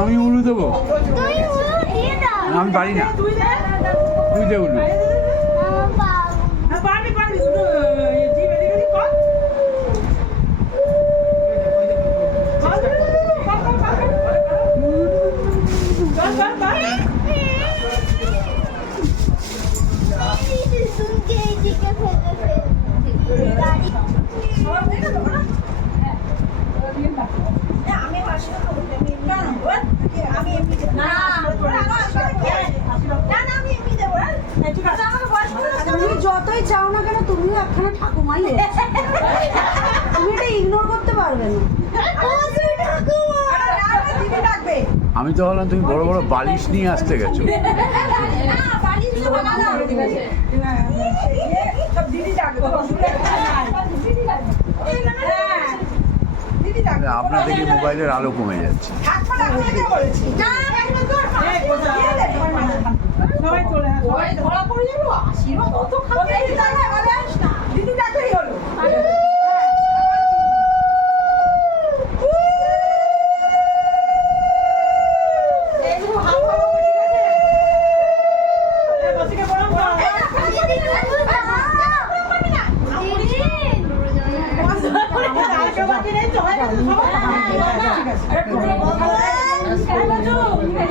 আমি উলু দেবো, আমি পারি না, তুই দে উলু। তুমি যতই চাও না কেন তুমিও একখানা ঠাকুমাই তুমি এটা ইগনোর করতে পারবে না। আমি তো ভাবলাম তুমি বড় বড় বালিশ নিয়ে আসতে গেছো। আপনার থেকে মোবাইলের আলো কমে যাচ্ছে।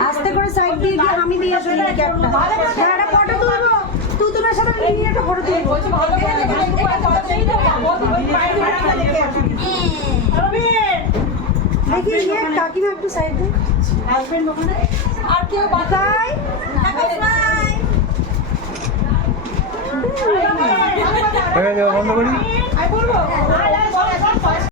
আস্তে করে সাইড দিয়ে গিয়ে আমি দিয়ে আসলে একটা ফটো তুলবো, তুতুনের সাথে নিয়ে একটা ফটো তুলবো। দেখি ইয়ে কাকিমা একটু সাইড দিয়ে আর কেউ বাতাই বন্ধ করি।